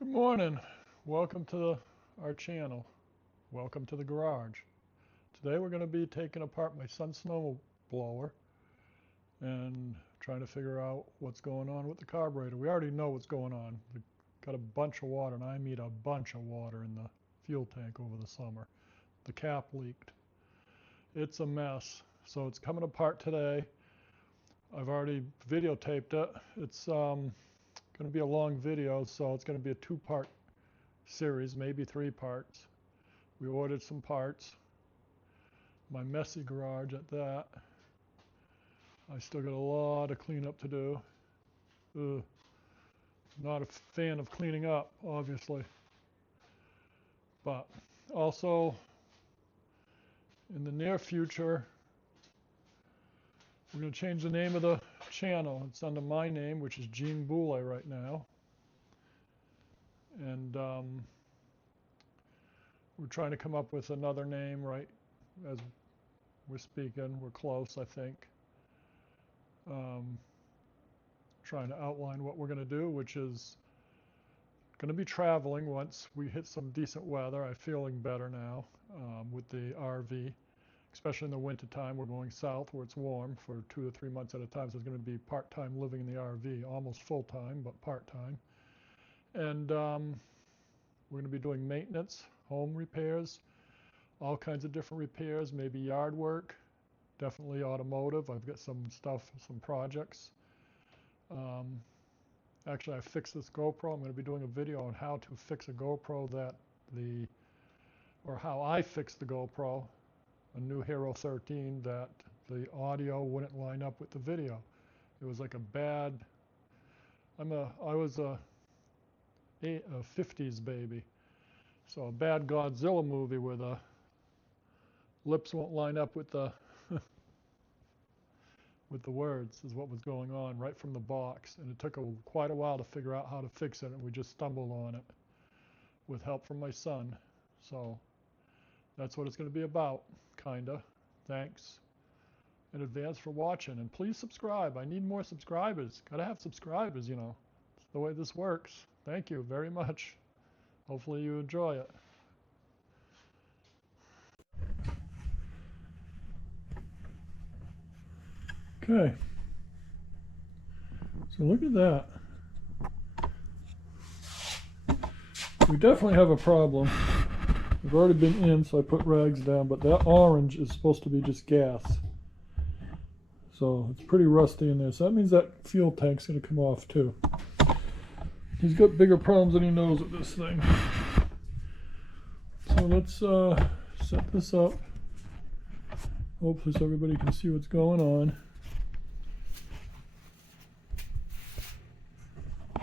Good morning. Welcome to our channel. Welcome to the garage. Today we're going to be taking apart my son's snow blower and trying to figure out what's going on with the carburetor. We already know what's going on. We've got a bunch of water, and I mean a bunch of water in the fuel tank over the summer. The cap leaked. It's a mess. So it's coming apart today. I've already videotaped it. It's going to be a long video, so it's going to be a two-part series, maybe 3 parts. We ordered some parts. My messy garage at that. I still got a lot of cleanup to do. Not a fan of cleaning up, obviously. But also, in the near future, we're going to change the name of the channel. It's under my name, which is Gene Boulay right now. And we're trying to come up with another name right as we're speaking. We're close, I think. Trying to outline what we're going to do, which is going to be traveling once we hit some decent weather. I'm feeling better now with the RV, especially in the winter time. We're going south where it's warm for 2 to 3 months at a time. So it's going to be part-time living in the RV, almost full-time, but part-time. And we're going to be doing maintenance, home repairs, all kinds of different repairs, maybe yard work, definitely automotive. I've got some stuff, some projects. Actually, I fixed this GoPro. I'm going to be doing a video on how to fix a GoPro or how I fixed the GoPro, a new Hero 13, that the audio wouldn't line up with the video. It was like a bad, I was a 50s baby. So a bad Godzilla movie where the lips won't line up with the with the words is what was going on right from the box. And it took quite a while to figure out how to fix it, and we just stumbled on it with help from my son. So that's what it's going to be about, kinda. Thanks in advance for watching, and please subscribe. I need more subscribers. Gotta have subscribers, you know. It's the way this works. Thank you very much. Hopefully you enjoy it. Okay. So look at that. We definitely have a problem. We've already been in, so I put rags down, but that orange is supposed to be just gas. So it's pretty rusty in there. So that means that fuel tank's going to come off too. He's got bigger problems than he knows with this thing. So let's set this up. Hopefully so everybody can see what's going on.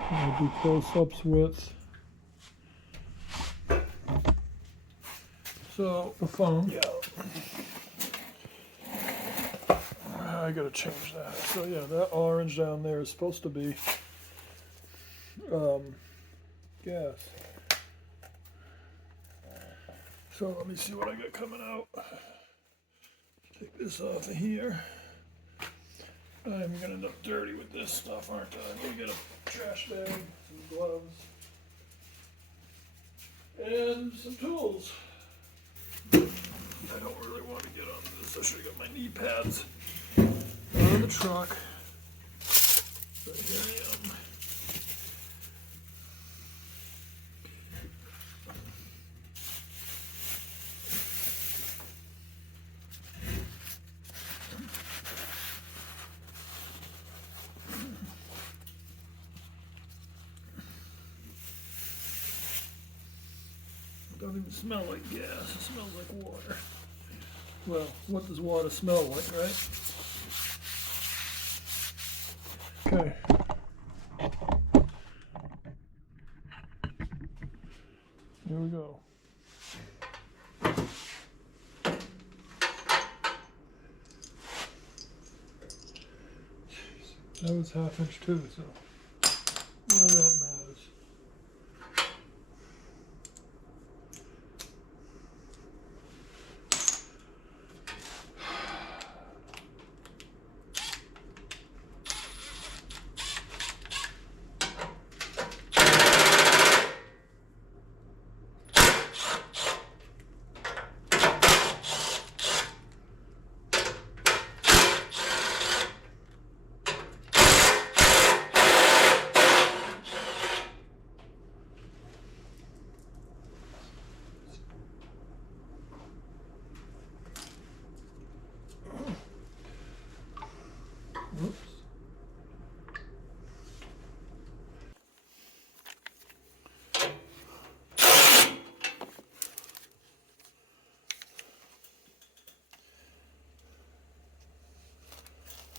I'll do close-ups with the phone. Yeah. I gotta change that. So yeah, that orange down there is supposed to be gas. So let me see what I got coming out. Take this off of here. I'm gonna end up dirty with this stuff, aren't I? I'm gonna get a trash bag, some gloves, and some tools. I don't really want to get on this. I should have got my knee pads out of the truck. But here I am. It doesn't even smell like gas, it smells like water. Well, what does water smell like, right? Okay. Here we go. That was 1/2 inch too, so none of that matters.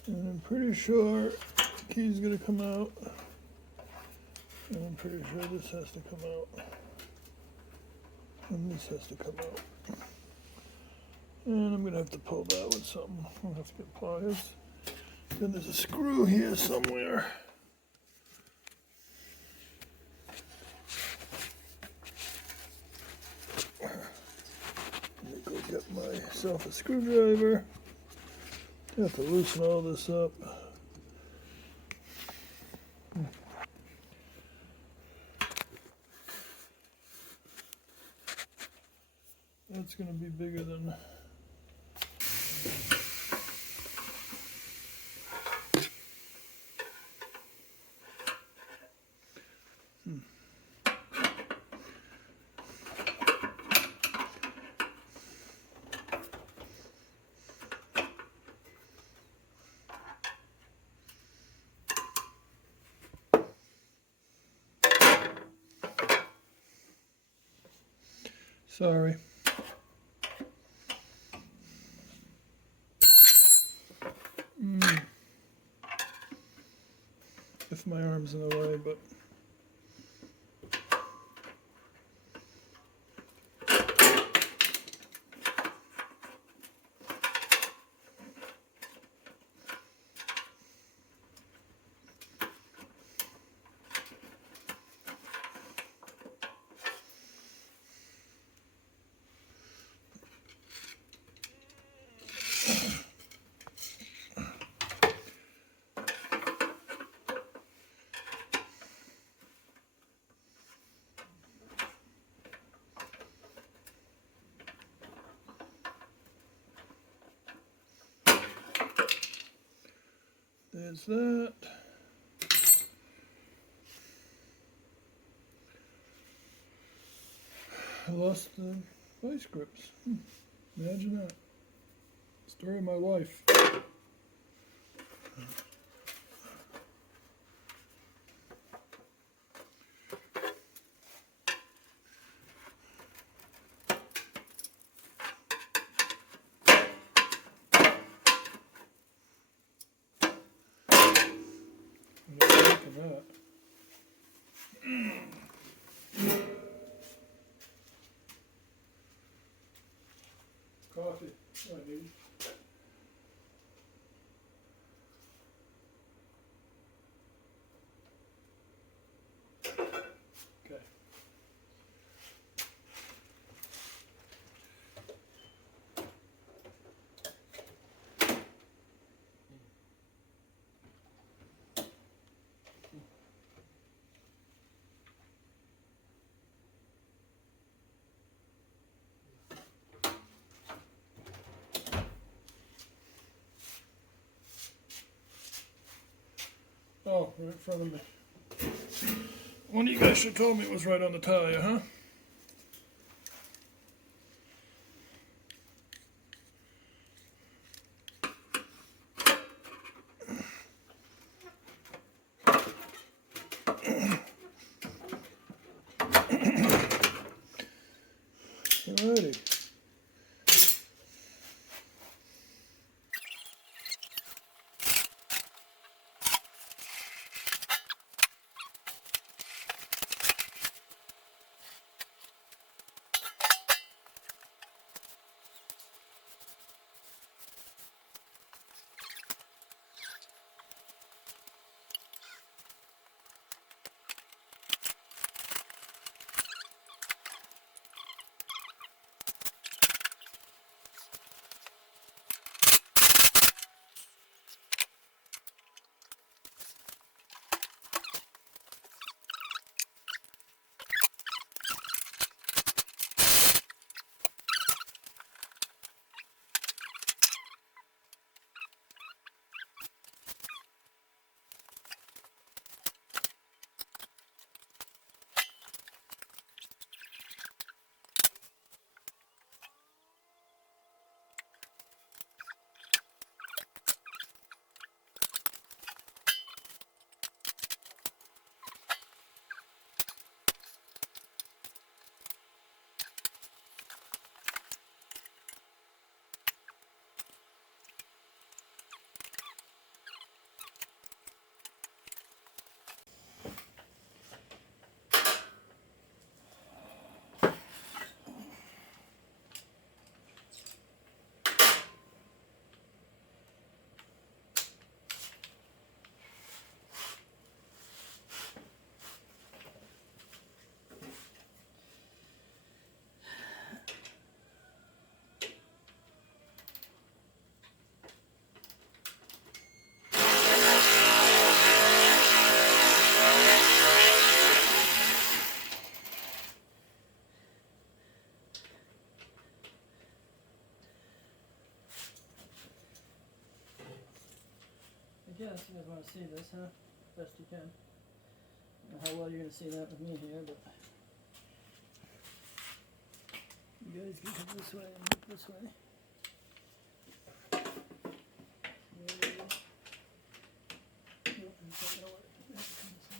And I'm pretty sure the key's gonna come out. And I'm pretty sure this has to come out. And this has to come out. And I'm gonna have to pull that with something. I'll have to get pliers. Then there's a screw here somewhere. Let me go get myself a screwdriver. I have to loosen all this up. That's going to be bigger than... Sorry. If my arm's in the way, but... There's that. I lost the vice grips. Imagine that. Story of my life. That. Coffee, I need. Okay. Oh, right in front of me. One of you guys should have told me it was right on the tire, huh? Alrighty. You guys want to see this, huh? Best you can. I don't know how well you're going to see that with me here, but you guys can come this way and look this way. There you go. Nope, it's not gonna work. Come this way.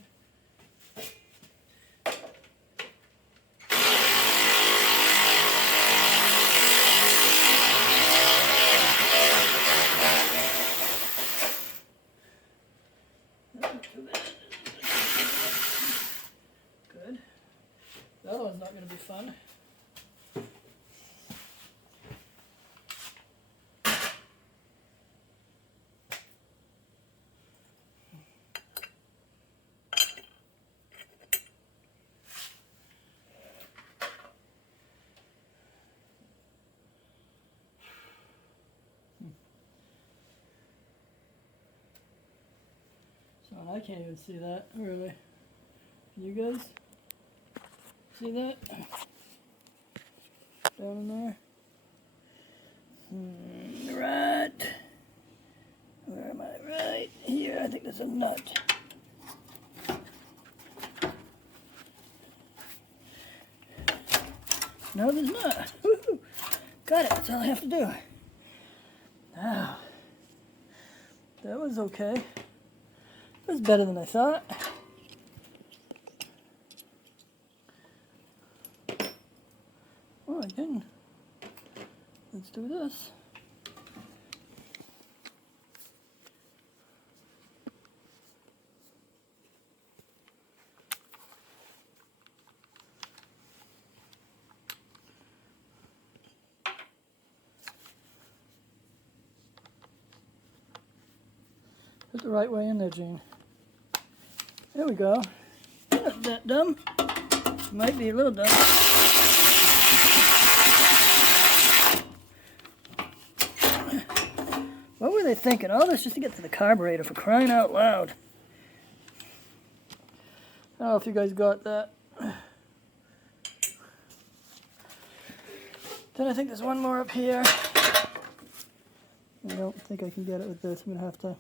Good. The other one's not going to be fun. So I can't even see that, really. Can you guys see that? Down in there? Right. Where am I? Right here. I think there's a nut. No, there's not. Woo-hoo. Got it. That's all I have to do. Now, that was okay. It was better than I thought. Oh, again. Let's do this. Put the right way in there, Gene. There we go. Not that dumb. Might be a little dumb. What were they thinking? All this just to get to the carburetor, for crying out loud. I don't know if you guys got that. Then I think there's one more up here. I don't think I can get it with this. I'm going to have to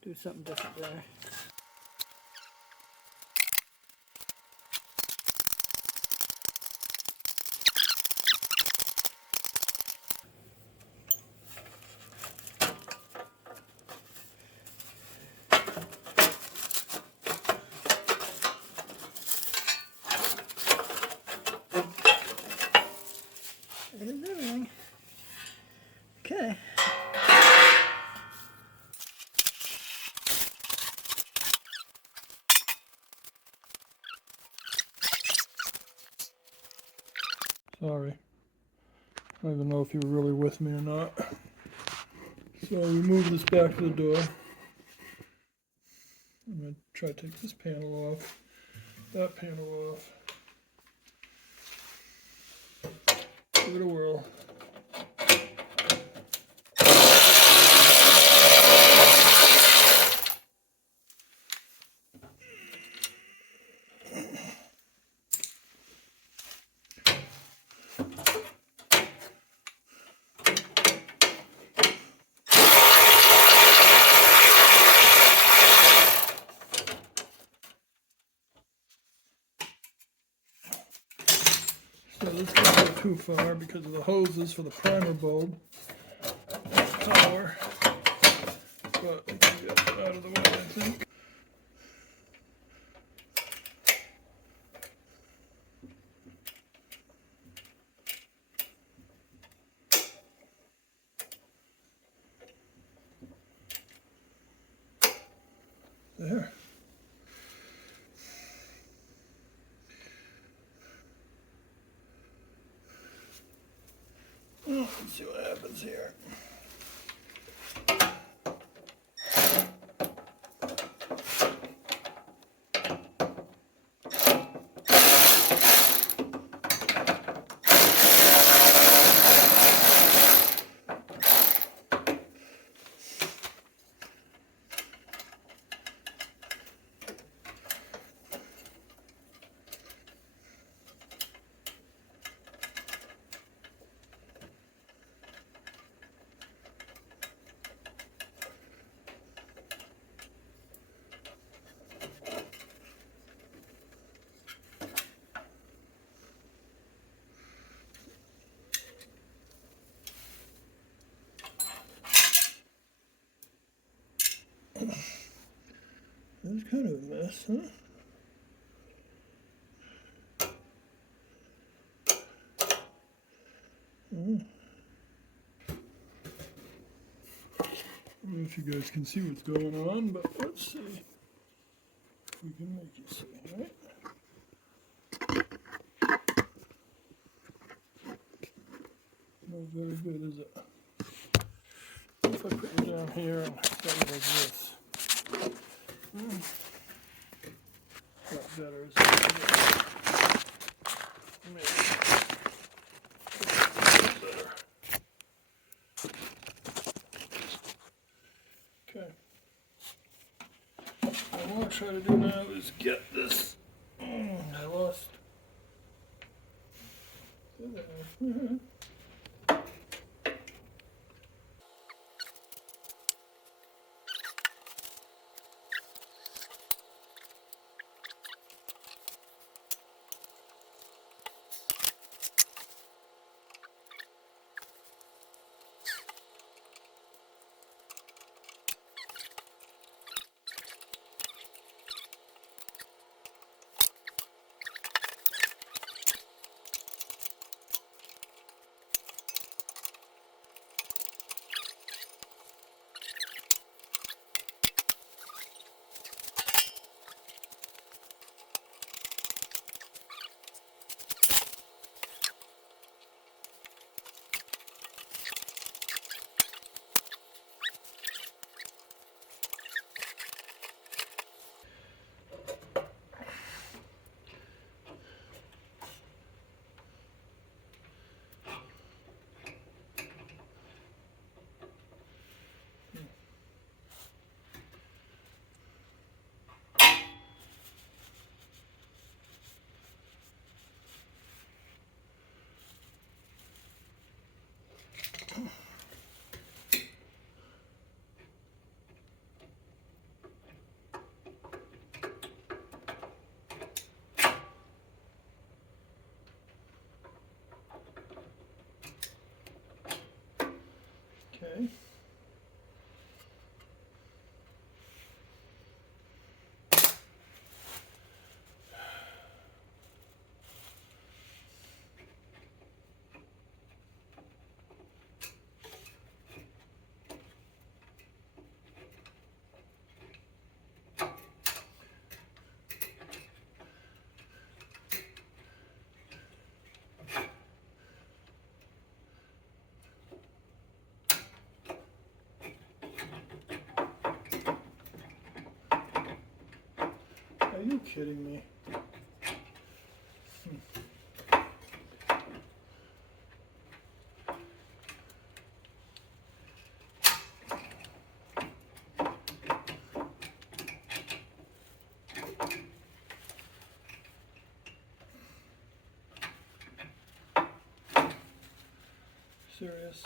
do something different there. That is everything. Okay. Sorry. I don't even know if you were really with me or not. So we move this back to the door. I'm going to try to take this panel off, that panel off. Give it a whirl. So this can't go too far because of the hoses for the primer bulb. Power. But we can get it out of the way, I think. There. Let's see what happens here. That's kind of a mess, huh? Mm. I don't know if you guys can see what's going on, but let's see if we can make you see, right? Not very good, is it? If I put you down here and go like this. Got better, isn't it? Maybe. Better. Okay. What I want to try to do now is get this. I lost. Okay. Are you kidding me? Serious?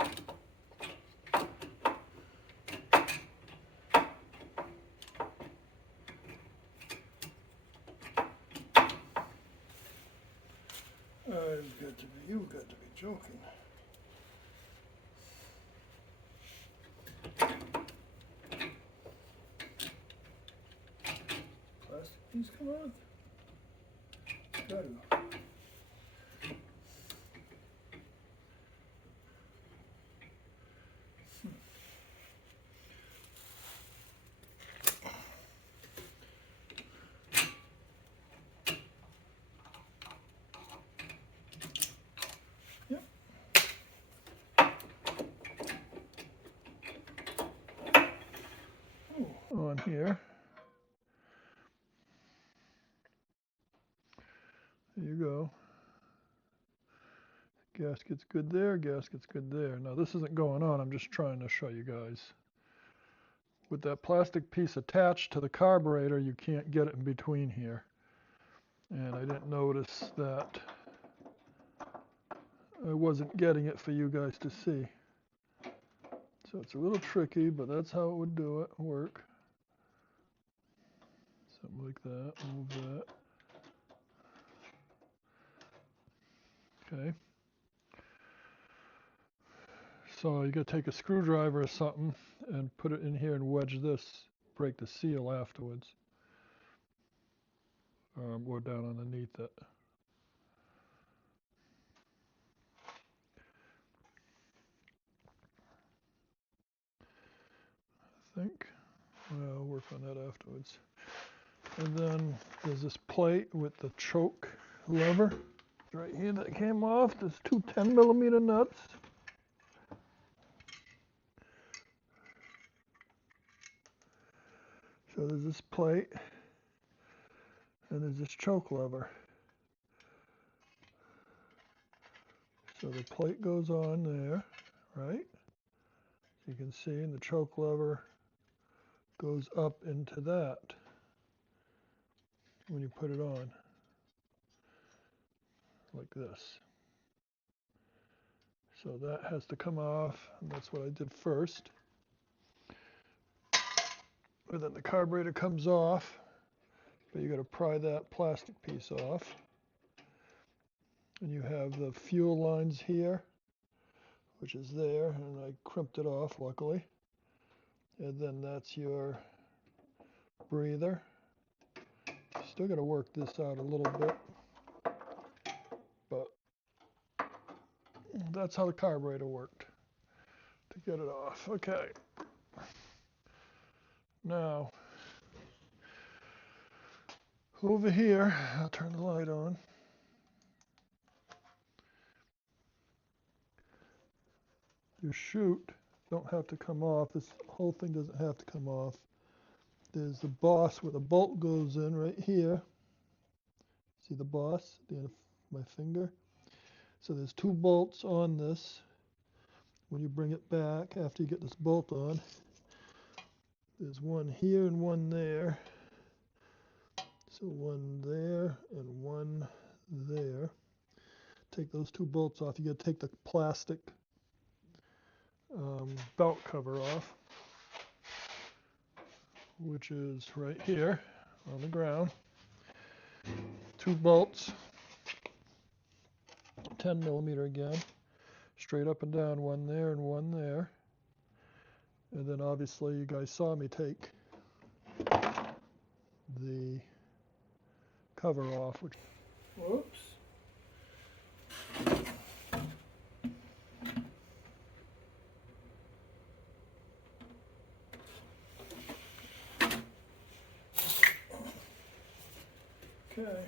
You've got to be joking. Plastic piece come off? Got to. Yep. On here. There you go. Gasket's good there, gasket's good there. Now this isn't going on, I'm just trying to show you guys. With that plastic piece attached to the carburetor, you can't get it in between here. And I didn't notice that I wasn't getting it for you guys to see. So it's a little tricky, but that's how it would work. Something like that, move that. Okay. So you gotta take a screwdriver or something and put it in here and wedge this break the seal afterwards. Or down underneath it. I think. Well, I'll work on that afterwards. And then there's this plate with the choke lever right here that came off. There's two 10mm nuts. So there's this plate and there's this choke lever. So the plate goes on there, right? You can see, and the choke lever goes up into that when you put it on, like this. So that has to come off, and that's what I did first. And then the carburetor comes off, but you got to pry that plastic piece off. And you have the fuel lines here, which is there, and I crimped it off, luckily. And then that's your breather. Still got to work this out a little bit, but that's how the carburetor worked to get it off. Okay. Now, over here, I'll turn the light on. Your chute don't have to come off. This whole thing doesn't have to come off. There's the boss where the bolt goes in right here. See the boss at the end of my finger? So there's two bolts on this. When you bring it back, after you get this bolt on, there's one here and one there. So one there and one there. Take those two bolts off. You got to take the plastic belt cover off, which is right here on the ground. Two bolts, 10mm again, straight up and down, one there and one there. And then obviously you guys saw me take the cover off, which, whoops. Okay.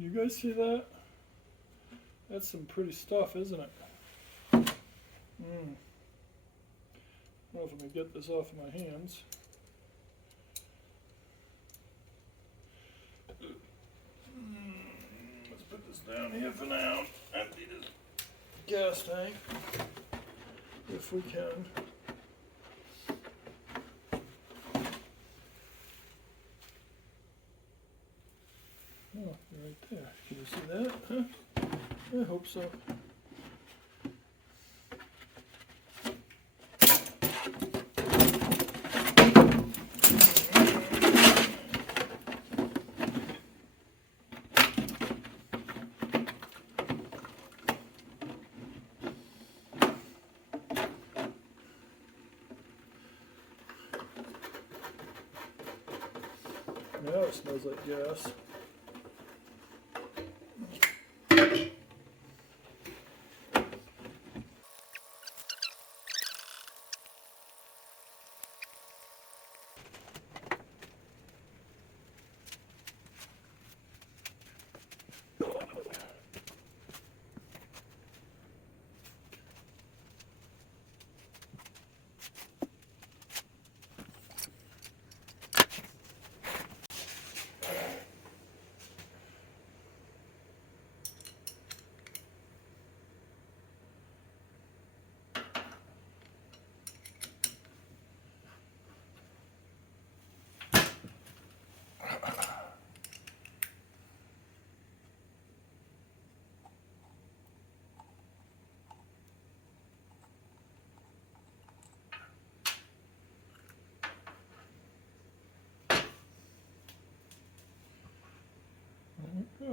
You guys see that? That's some pretty stuff, isn't it? I don't know if I'm going to get this off of my hands. Let's put this down here for now. Empty this gas tank, if we can. Oh, right there. Can you see that? Huh? I hope so. Now it smells like gas.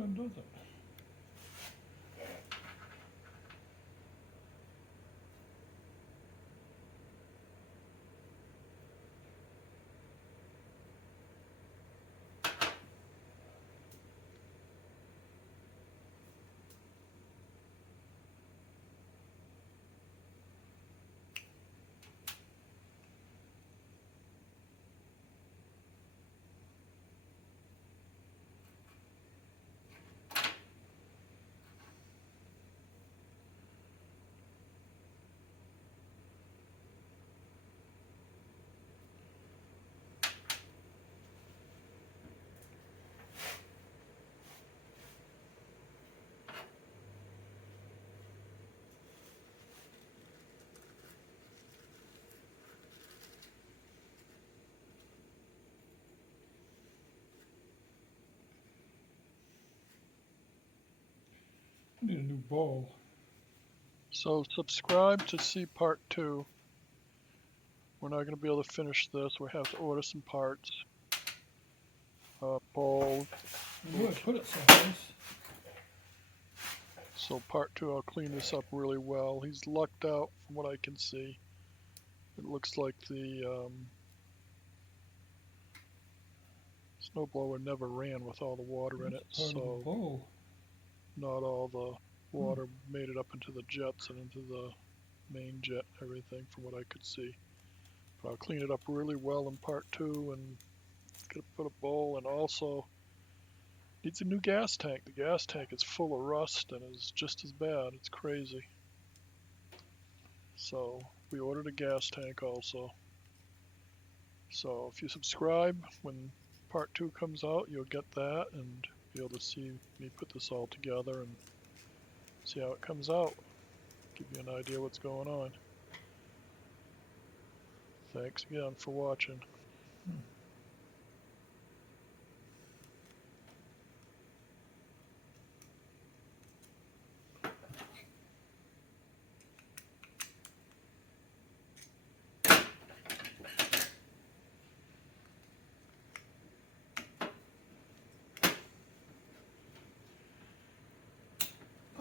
time does it? I need a new bowl. So subscribe to see part 2. We're not going to be able to finish this. We have to order some parts. Bowl. I knew I put it someplace. So part 2, I'll clean this up really well. He's lucked out from what I can see. It looks like the snowblower never ran with all the water in it, Part of the so bowl. not all the water made it up into the jets and into the main jet and everything from what I could see. But I'll clean it up really well in part 2 and gonna put a bowl, and also needs a new gas tank. The gas tank is full of rust and is just as bad. It's crazy. So we ordered a gas tank also. So if you subscribe, when part 2 comes out, you'll get that and be able to see me put this all together and see how it comes out. Give you an idea what's going on. Thanks again for watching.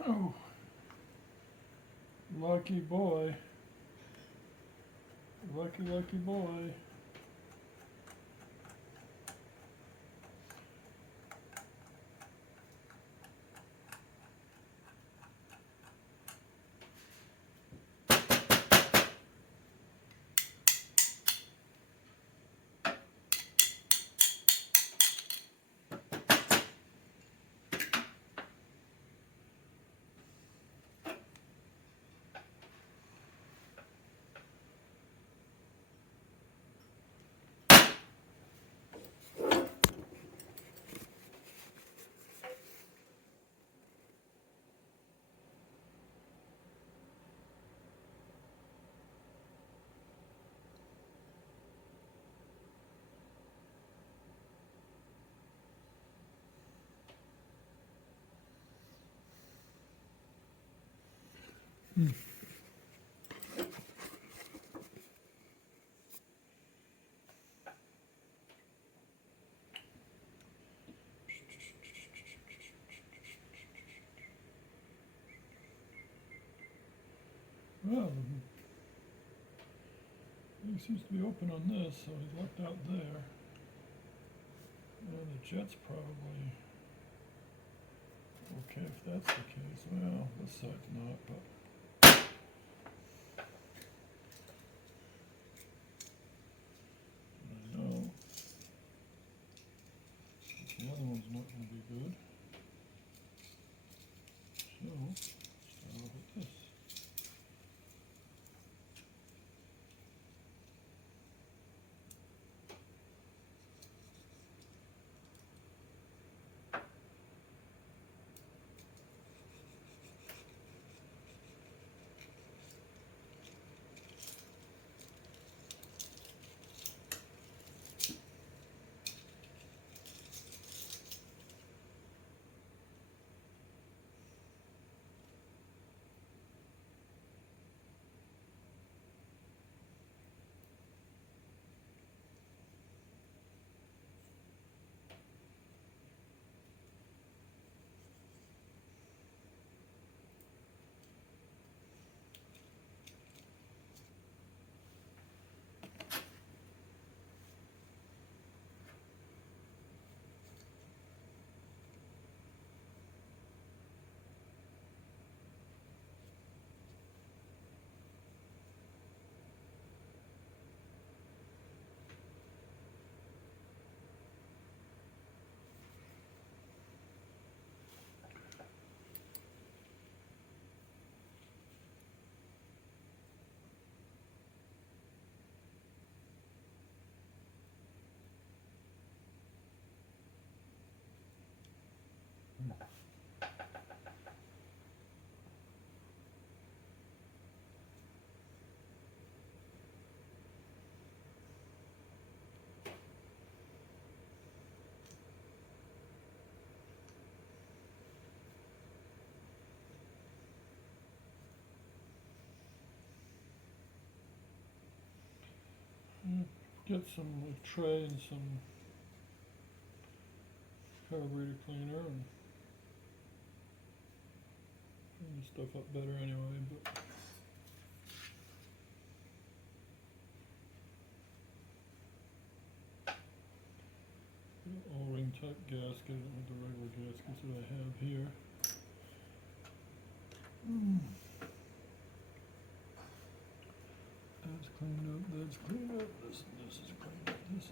Oh, lucky boy. Lucky boy. Well, he seems to be open on this, so he's lucked out there. And the jet's probably okay if that's the case. Well, this side's not, but I know the other one's not going to be good. So, start off with this. get some tray and some carburetor cleaner and clean this stuff up better anyway, but O-ring type gasket with the regular gaskets that I have here. That's cleaned up, that's cleaned up, this is cleaned up, this is